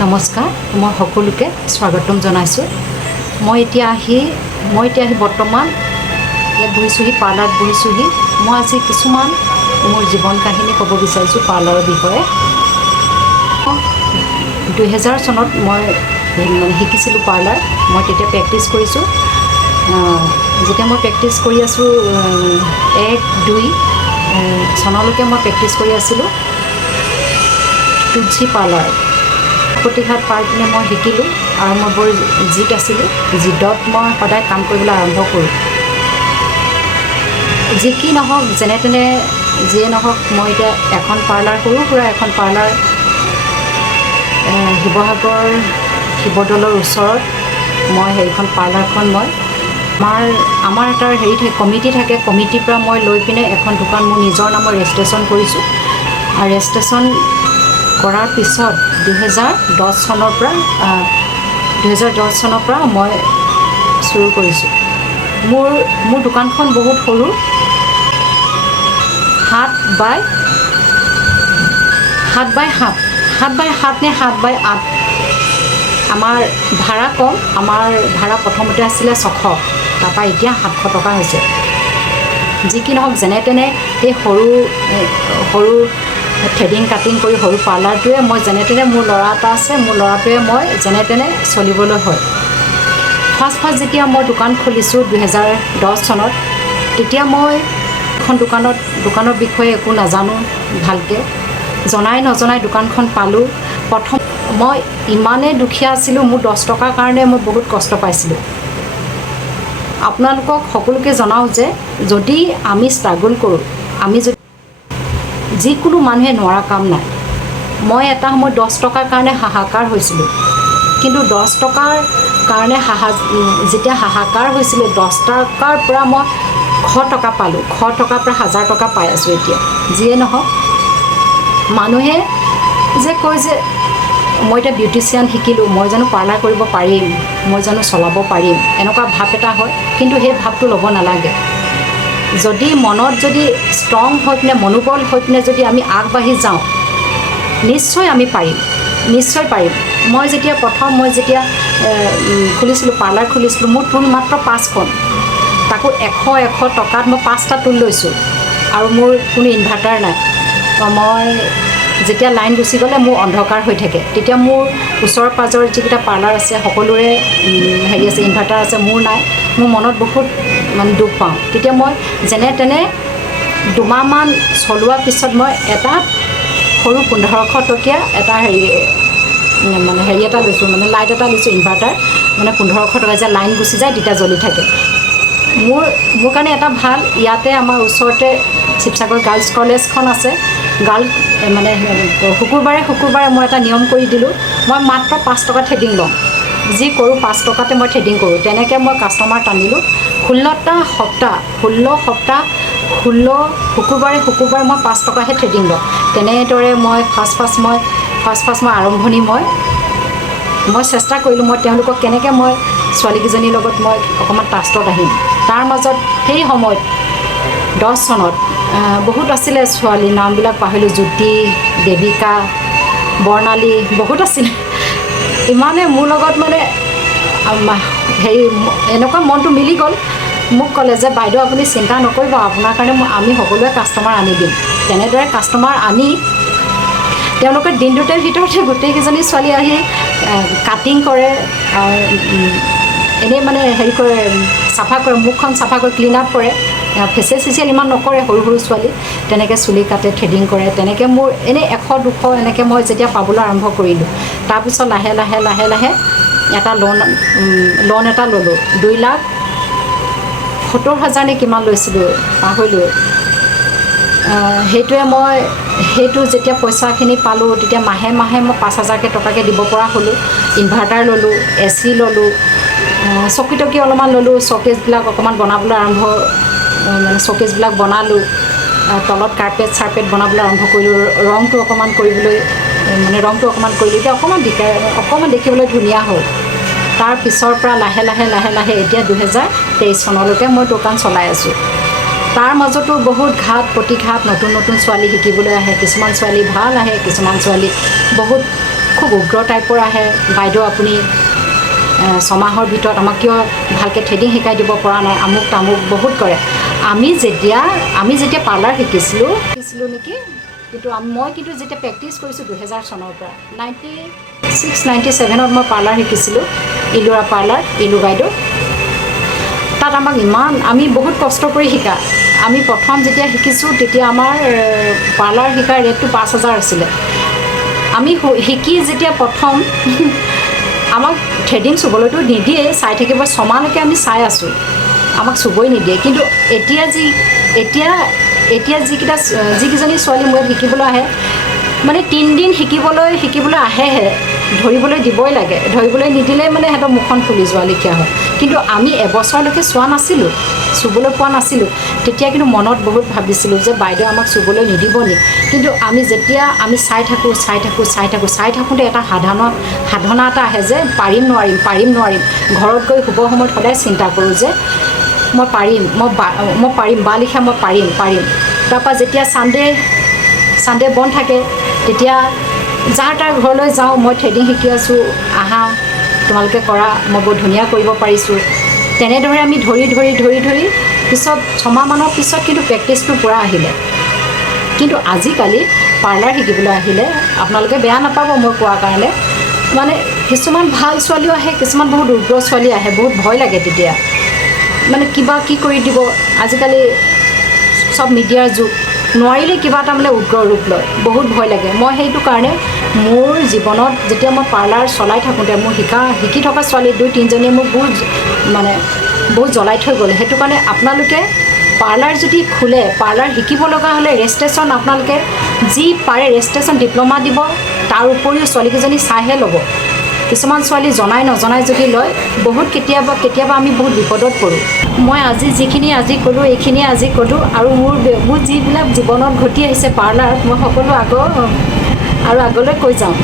নমস্কাৰ, মই সকলোকে স্বাগতম জনাইছোঁ। মই এতিয়া আহি বৰ্তমান ইয়াত বহিছোঁহি, পাৰ্লাৰত বহিছোঁহি। মই আজি কিছুমান মোৰ জীৱন কাহিনী ক'ব বিচাৰিছোঁ পাৰ্লাৰৰ বিষয়ে। 2000 চনত মই শিকিছিলোঁ পাৰ্লাৰ। মই তেতিয়া প্ৰেক্টিছ কৰিছোঁ। যেতিয়া মই প্ৰেক্টিছ কৰি আছোঁ 1-2 চনলৈকে মই প্ৰেক্টিছ কৰি আছিলোঁ তুলসী পাৰ্লাৰ। প্ৰতিঘাত পাই পিনে মই শিকিলোঁ আৰু মই বৰ জিদ আছিলোঁ। জিদত মই সদায় কাম কৰিবলৈ আৰম্ভ কৰোঁ। যি কি নহওক, যেনে তেনে যিয়ে নহওক, মই এতিয়া এখন পাৰ্লাৰ, সৰু সুৰা এখন পাৰ্লাৰ শিৱসাগৰ শিৱদৌলৰ ওচৰত মই সেইখন পাৰ্লাৰখন আমাৰ এটা কমিটি থাকে। কমিটিৰ পৰা মই লৈ পিনে এখন দোকান মোৰ নিজৰ নামৰ ৰেজিষ্ট্ৰেশ্যন কৰিছোঁ। আৰু ৰেজিষ্ট্ৰেশ্যন কৰাৰ পিছত 2010 চনৰ পৰা মই চুৰু কৰিছোঁ। মোৰ দোকানখন বহুত সৰু, 7x7 নে 7x8। আমাৰ ভাড়া কম। আমাৰ ভাড়া প্ৰথমতে আছিলে 600, তাৰপৰা এতিয়া 700 টকা হৈছে। যি কি নহওক, যেনে তেনে এই সৰু থ্ৰেডিং কাটিং কৰি সৰু পাৰ্লাৰটোৱে মই যেনে তেনে, মোৰ ল'ৰা এটা আছে, মোৰ ল'ৰাটোৱে মই যেনে তেনে চলিবলৈ হয়। ফাৰ্ষ্ট যেতিয়া মই দোকান খুলিছোঁ 2010 চনত, তেতিয়া মই এখন দোকানৰ বিষয়ে একো নাজানো ভালকৈ। নজনাই দোকানখন পালোঁ। প্ৰথম মই ইমানেই দুখীয়া আছিলোঁ, মোৰ 10 টকাৰ কাৰণে মই বহুত কষ্ট পাইছিলোঁ। আপোনালোকক সকলোকে জনাওঁ যে যদি আমি ষ্ট্ৰাগল কৰোঁ, যিকোনো মানুহে নোৱাৰা কাম নাই। মই এটা সময়ত 10 টকাৰ কাৰণে হাহাকাৰ হৈছিলোঁ। কিন্তু 10 টকাৰ কাৰণে যেতিয়া হাহাকাৰ হৈছিলোঁ, 10 টকাৰ পৰা মই 100 টকা পালোঁ। 100 টকাৰ পৰা 1000 টকা পাই আছোঁ এতিয়া। যিয়ে নহওক, মানুহে যে কয় যে মই এতিয়া বিউটিচিয়ান শিকিলোঁ, মই জানো পাৰ্লাৰ কৰিব পাৰিম, মই জানো চলাব পাৰিম, এনেকুৱা ভাৱ এটা হয়। কিন্তু সেই ভাৱটো ল'ব নালাগে। যদি মনত যদি ষ্ট্ৰং হৈ পিনে, মনোবল হৈ পিনে যদি আমি আগবাঢ়ি যাওঁ, নিশ্চয় আমি পাৰিম, নিশ্চয় পাৰিম। মই যেতিয়া খুলিছিলোঁ, পাৰ্লাৰ খুলিছিলোঁ, মোৰ টুল মাত্ৰ 5খন, তাকো 100 টকাত মই 5টা টুল লৈছোঁ। আৰু মোৰ কোনো ইনভাৰ্টাৰ নাই। মই যেতিয়া লাইন গুচি গ'লে মোৰ অন্ধকাৰ হৈ থাকে। তেতিয়া মোৰ ওচৰ পাঁজৰ যিকেইটা পাৰ্লাৰ আছে সকলোৰে আছে, ইনভাৰ্টাৰ আছে, মোৰ নাই। মোৰ মনত বহুত দুখ পাওঁ। তেতিয়া মই যেনে তেনে 2 মাহমান চলোৱাৰ পিছত মই এটা সৰু 1500 টকীয়া এটা এটা লৈছোঁ, লাইট এটা লৈছোঁ, ইনভাৰ্টাৰ। 1500 টকা যে লাইন গুচি যায় তেতিয়া জ্বলি থাকে। মোৰ কাৰণে এটা ভাল, ইয়াতে আমাৰ ওচৰতে শিৱসাগৰ গাৰ্লছ কলেজখন আছে। শুকুৰবাৰে মই এটা নিয়ম কৰি দিলোঁ, মই মাত্ৰ 5 টকা থ্ৰেডিং লওঁ। যি কৰোঁ 5 টকাতে মই থ্ৰেডিং কৰোঁ। তেনেকৈ মই কাষ্টমাৰ টানিলোঁ। 16 শুকুৰবাৰে মই 5 টকাহে থ্ৰেডিং লওঁ। তেনেদৰে মই ফাৰ্ষ্ট মই আৰম্ভণি মই চেষ্টা কৰিলোঁ, মই তেওঁলোকক কেনেকৈ মই ছোৱালীকেইজনীৰ লগত মই অকণমান ট্ৰাষ্টত আহিম। তাৰ মাজত সেই সময়ত 10 চনত বহুত আছিলে ছোৱালী, নামবিলাক পাহৰিলোঁ, জ্যোতি, দেৱিকা, বৰ্ণালী, বহুত আছিলে। ইমানে মোৰ লগত এনেকুৱা মনটো মিলি গ'ল। মোক ক'লে যে বাইদেউ আপুনি চিন্তা নকৰিব, আপোনাৰ কাৰণে আমি সকলোৱে কাষ্টমাৰ আনি দিম। তেনেদৰে কাষ্টমাৰ আনি তেওঁলোকে দিনটোৰ ভিতৰতে গোটেইকেইজনী ছোৱালী আহি কাটিং কৰে, এনেই কৰে, চাফা কৰে, মুখখন চাফা কৰি ক্লিন আপ কৰে। ফেচিয়েল ইমান নকৰে, সৰু ছোৱালী। তেনেকৈ চুলি কাটে, থ্ৰেডিং কৰে। তেনেকৈ মোৰ এনেই 100-200 এনেকৈ মই যেতিয়া পাবলৈ আৰম্ভ কৰিলোঁ, তাৰপিছত লাহে লাহে এটা লোন এটা ল'লোঁ। 2,70,000 নে কিমান লৈছিলোঁ, পাহৰিলোঁ। সেইটো যেতিয়া পইচাখিনি পালোঁ, তেতিয়া মাহে মই 5,000 টকাকৈ দিব পৰা হ'লোঁ। ইনভাৰ্টাৰ ল'লোঁ, AC ল'লোঁ, চকী অলপমান ল'লোঁ। শ্ব'কেছবিলাক অকণমান বনাবলৈ শ্ব'কেছবিলাক বনালোঁ। তলত কাৰ্পেট বনাবলৈ আৰম্ভ কৰিলোঁ। ৰংটো অকণমান কৰিলোঁ। এতিয়া অকণমান দেখিবলৈ ধুনীয়া হ'ল। তাৰ পিছৰ পৰা লাহে লাহে এতিয়া 2023 চনলৈকে মই দোকান চলাই আছোঁ। তাৰ মাজতো বহুত ঘাত প্ৰতিঘাত, নতুন নতুন ছোৱালী শিকিবলৈ আহে। কিছুমান ছোৱালী ভাল আহে, কিছুমান ছোৱালী বহুত খুব উগ্ৰ টাইপৰ আহে। বাইদেউ আপুনি 6 মাহৰ ভিতৰত আমাক কিয় ভালকৈ থ্ৰেডিং শিকাই দিব পৰা নাই, আমুক তামুক বহুত কৰে। আমি যেতিয়া পাৰ্লাৰ শিকিছিলোঁ নেকি, কিন্তু মই যেতিয়া প্ৰেক্টিছ কৰিছোঁ 2000 চনৰ পৰা, 96, 97ত মই পাৰ্লাৰ শিকিছিলোঁ, ইলোৰা পাৰ্লাৰ, ইলু বাইদেউ। তাত আমাক আমি বহুত কষ্ট কৰি শিকা। আমি প্ৰথম যেতিয়া শিকিছোঁ তেতিয়া আমাৰ পাৰ্লাৰ শিকাৰ ৰেটটো 5000 আছিলে। আমি শিকি যেতিয়া প্ৰথম আমাক থ্ৰেডিং চুবলৈতো নিদিয়ে, চাই থাকিব 6 মাহলৈকে আমি চাই আছোঁ, আমাক চুবই নিদিয়ে। কিন্তু এতিয়া যিকেইজনী ছোৱালী মোৰ শিকিবলৈ আহে, মানে 3 দিন শিকিবলৈ আহেহে, ধৰিবলৈ দিবই লাগে। ধৰিবলৈ নিদিলে মানে সিহঁতৰ মুখখন ফুলি যোৱা লিখীয়া হয়। কিন্তু আমি এবছৰলৈকে চোৱা নাছিলোঁ, চুবলৈ পোৱা নাছিলোঁ। তেতিয়া কিন্তু মনত বহুত ভাবিছিলোঁ যে বাইদেউ আমাক চুবলৈ নিদিব নি। কিন্তু যেতিয়া আমি চাই থাকোঁতে এটা সাধনা এটা আহে যে পাৰিম নোৱাৰিম। ঘৰত গৈ শুবৰ সময়ত সদায় চিন্তা কৰোঁ যে মই পাৰিম, বা লিখা মই পাৰিম। তাৰপৰা যেতিয়া ছানডে বন্ধ থাকে, তেতিয়া যাৰ তাৰ ঘৰলৈ যাওঁ, মই থ্ৰেডিং শিকি আছোঁ, আহা তোমালোকে কৰা, মই বৰ ধুনীয়া কৰিব পাৰিছোঁ। তেনেদৰে আমি ধৰি পিছত 6 মাহমানৰ পিছত কিন্তু প্ৰেক্টিছটো পূৰা আহিলে। কিন্তু আজিকালি পাৰ্লাৰ শিকিবলৈ আহিলে, আপোনালোকে বেয়া নাপাব মই কোৱাৰ কাৰণে, মানে কিছুমান ভাল ছোৱালীও আহে, কিছুমান বহুত উগ্ৰ ছোৱালী আহে। বহুত ভয় লাগে তেতিয়া, মানে কি কৰি দিব। আজিকালি চব মিডিয়াৰ যুগ, নোৱাৰিলে কিবা এটা মানে উগ্ৰ ৰূপ লয়, বহুত ভয় লাগে। মই সেইটো কাৰণে মোৰ জীৱনত যেতিয়া মই পাৰ্লাৰ চলাই থাকোঁতে মোৰ শিকি থকা ছোৱালী 2-3জনীয়ে মোক বহুত জ্বলাই থৈ গ'ল। সেইটো কাৰণে আপোনালোকে পাৰ্লাৰ যদি খোলে, পাৰ্লাৰ শিকিব লগা হ'লে ৰেজিষ্ট্ৰেশ্যন আপোনালোকে যি পাৰে ৰেজিষ্ট্ৰেশ্যন ডিপ্ল'মা দিব। তাৰ উপৰিও ছোৱালীকেইজনী চাইহে ল'ব। কিছুমান ছোৱালী নজনাই যদি লয়, বহুত কেতিয়াবা আমি বহুত বিপদত পৰোঁ। মই যিখিনি ক'লোঁ, এইখিনিয়ে ক'লোঁ। আৰু মোৰ যিবিলাক জীৱনত ঘটি আহিছে পাৰ্লাৰত, মই সকলো আগলৈ কৈ যাওঁ।